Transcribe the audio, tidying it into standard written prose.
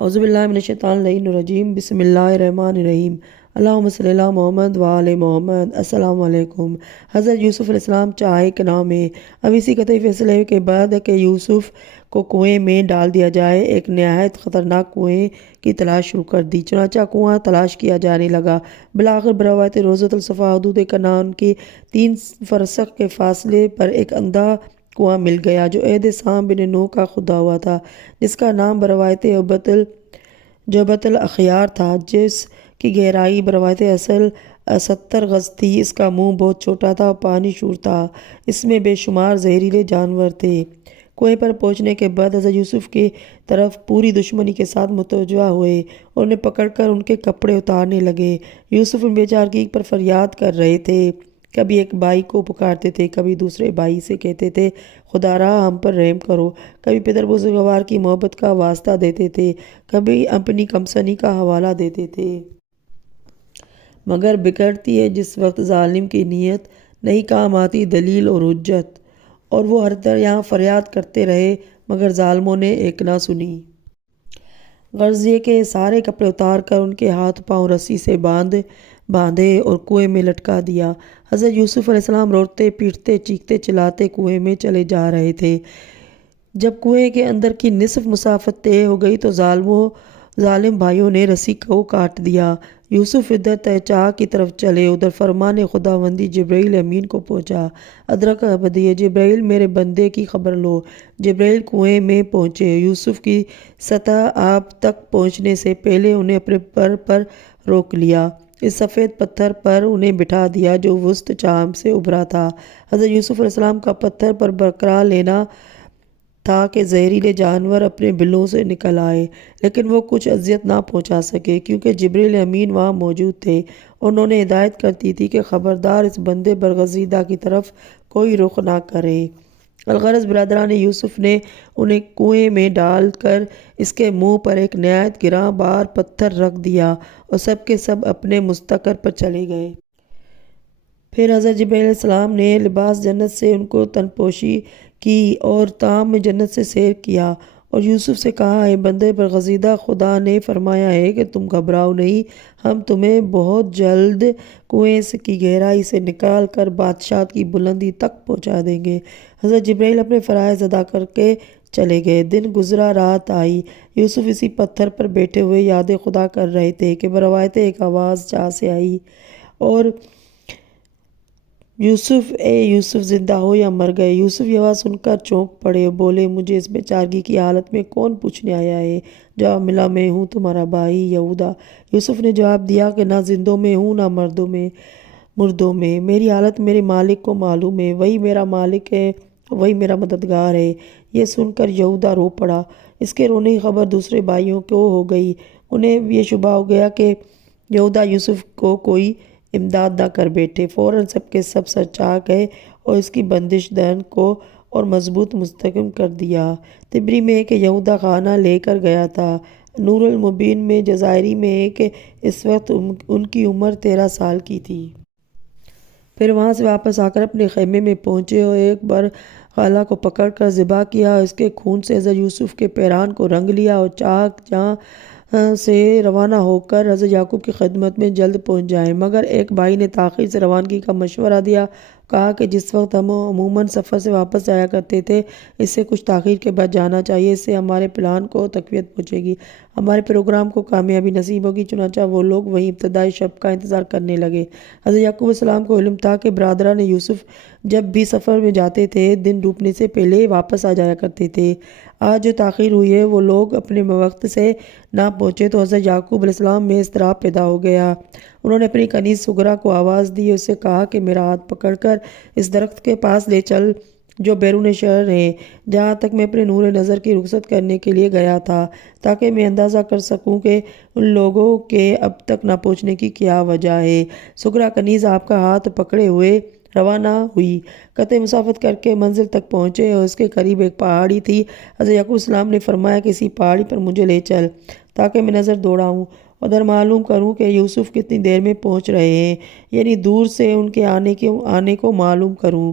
اعوذ باللہ من الشیطان اللعین الرجیم بسم اللہ الرحمن الرحیم اللہم صلی اللہ محمد وآل محمد۔ السلام علیکم۔ حضرت یوسف علیہ السلام چاہے کہ نام ہے۔ اب اسی قطعی فیصلے کے بعد کہ یوسف کو کنویں میں ڈال دیا جائے، ایک نہایت خطرناک کنویں کی تلاش شروع کر دی۔ چنانچہ کنواں تلاش کیا جانے لگا۔ بالآخر بروایت روضۃ الصفا حدود کنعان کے 3 فرسخ کے فاصلے پر ایک اندھا کنواں مل گیا جو عہد سام بن نوح کا کھدا ہوا تھا، جس کا نام بروایت جبۃ الاخیار تھا، جس کی گہرائی بروایت اصل 70 گز تھی۔ اس کا منہ بہت چھوٹا تھا اور پانی شور تھا۔ اس میں بے شمار زہریلے جانور تھے۔ کنویں پر پہنچنے کے بعد حضرت یوسف کی طرف پوری دشمنی کے ساتھ متوجہ ہوئے اور انہیں پکڑ کر ان کے کپڑے اتارنے لگے۔ یوسف ان بے چارگی پر فریاد کر رہے تھے۔ کبھی ایک بھائی کو پکارتے تھے، کبھی دوسرے بھائی سے کہتے تھے خدا را ہم پر رحم کرو، کبھی پدر بزرگوار کی محبت کا واسطہ دیتے تھے، کبھی اپنی کمسنی کا حوالہ دیتے تھے۔ مگر بگڑتی ہے جس وقت ظالم کی نیت نہیں کام آتی دلیل اور حجت، اور وہ ہر طرح فریاد کرتے رہے مگر ظالموں نے ایک نہ سنی۔ غرض یہ کہ سارے کپڑے اتار کر ان کے ہاتھ پاؤں رسی سے باندھے اور کنویں میں لٹکا دیا۔ حضرت یوسف علیہ السلام روتے پیٹتے چیختے چلاتے کنویں میں چلے جا رہے تھے۔ جب کنویں کے اندر کی نصف مسافت طے ہو گئی تو ظالم بھائیوں نے رسی کو کاٹ دیا۔ یوسف ادھر چاہ کی طرف چلے، ادھر فرمان خداوندی جبرائیل امین کو پہنچا۔ ادرک ابدی جبرائیل میرے بندے کی خبر لو۔ جبرائیل کنویں میں پہنچے، یوسف کی سطح آب تک پہنچنے سے پہلے انہیں اپنے پر روک لیا۔ اس سفید پتھر پر انہیں بٹھا دیا جو وسط چاہ سے ابھرا تھا۔ حضرت یوسف علیہ السلام کا پتھر پر برقرار لینا تھا کہ زہریلے جانور اپنے بلوں سے نکل آئے، لیکن وہ کچھ اذیت نہ پہنچا سکے کیونکہ جبرائیل امین وہاں موجود تھے اور انہوں نے ہدایت کر دی تھی کہ خبردار اس بندے برگزیدہ کی طرف کوئی رخ نہ کرے۔ الغرض برادران یوسف نے انہیں کنویں میں ڈال کر اس کے منہ پر ایک نہایت گراں بار پتھر رکھ دیا اور سب کے سب اپنے مستقر پر چلے گئے۔ پھر حضرت جبرائیل علیہ السلام نے لباس جنت سے ان کو تنپوشی کی اور طعام میں جنت سے سیر کیا اور یوسف سے کہا، اے بندے برگزیدہ، خدا نے فرمایا ہے کہ تم گھبراؤ نہیں، ہم تمہیں بہت جلد کنویں کی گہرائی سے نکال کر بادشاہت کی بلندی تک پہنچا دیں گے۔ حضرت جبرائیل اپنے فرائض ادا کر کے چلے گئے۔ دن گزرا، رات آئی۔ یوسف اسی پتھر پر بیٹھے ہوئے یاد خدا کر رہے تھے کہ بروایت ایک آواز چاہ سے آئی اور یوسف، اے یوسف، زندہ ہو یا مر گئے؟ یوسف یہ آواز سن کر چونک پڑے اور بولے، مجھے اس بے چارگی کی حالت میں کون پوچھنے آیا ہے؟ جواب ملا، میں ہوں تمہارا بھائی یہودا۔ یوسف نے جواب دیا کہ نہ زندوں میں ہوں نہ مردوں میں، میری حالت میرے مالک کو معلوم ہے، وہی میرا مالک ہے، وہی میرا مددگار ہے۔ یہ سن کر یہودا رو پڑا۔ اس کے رونے کی خبر دوسرے بھائیوں کو ہو گئی۔ انہیں یہ شبہ ہو گیا کہ یہودا یوسف کو کوئی امداد نہ کر بیٹھے۔ فوراً سب کے سب سر چاہ گئے اور اس کی بندش دہن کو اور مضبوط مستحکم کر دیا۔ تبری میں ہے کہ یہودا خانہ لے کر گیا تھا۔ نور المبین میں جزائری میں ہے کہ اس وقت ان کی عمر 13 سال کی تھی۔ پھر وہاں سے واپس آ کر اپنے خیمے میں پہنچے اور ایک برغلہ کو پکڑ کر ذبح کیا اور اس کے خون سے حضرت یوسف کے پیران کو رنگ لیا اور چاہ جہاں سے روانہ ہو کر حضرت یعقوب کی خدمت میں جلد پہنچ جائیں۔ مگر ایک بھائی نے تاخیر سے روانگی کا مشورہ دیا، کہا کہ جس وقت ہم عموماً سفر سے واپس جایا کرتے تھے اس سے کچھ تاخیر کے بعد جانا چاہیے، اس سے ہمارے پلان کو تقویت پہنچے گی، ہمارے پروگرام کو کامیابی نصیب ہوگی۔ چنانچہ وہ لوگ وہیں ابتدائی شب کا انتظار کرنے لگے۔ حضرت یعقوب علیہ السلام کو علم تھا کہ برادران یوسف جب بھی سفر میں جاتے تھے دن ڈوبنے سے پہلے واپس آ جایا کرتے تھے۔ آج جو تاخیر ہوئی ہے وہ لوگ اپنے وقت سے نہ پہنچے تو حضرت یعقوب علیہ السلام میں اضطراب پیدا ہو گیا۔ انہوں نے اپنی کنیز صغریٰ کو آواز دی اور اس سے کہا کہ میرا ہاتھ پکڑ کر اس درخت کے پاس لے چل جو بیرون شہر ہے، جہاں تک میں اپنے نور نظر کی رخصت کرنے کے لیے گیا تھا، تاکہ میں اندازہ کر سکوں کہ ان لوگوں کے اب تک نہ پہنچنے کی کیا وجہ ہے۔ صغریٰ کنیز آپ کا ہاتھ پکڑے ہوئے روانہ ہوئی، قطع مسافت کر کے منزل تک پہنچے اور اس کے قریب ایک پہاڑی تھی۔ حضرت یعقوب علیہ السلام نے فرمایا کہ اسی پہاڑی پر مجھے لے چل تاکہ میں نظر دوڑاؤں اور در معلوم کروں کہ یوسف کتنی دیر میں پہنچ رہے ہیں، یعنی دور سے ان کے آنے کو معلوم کروں۔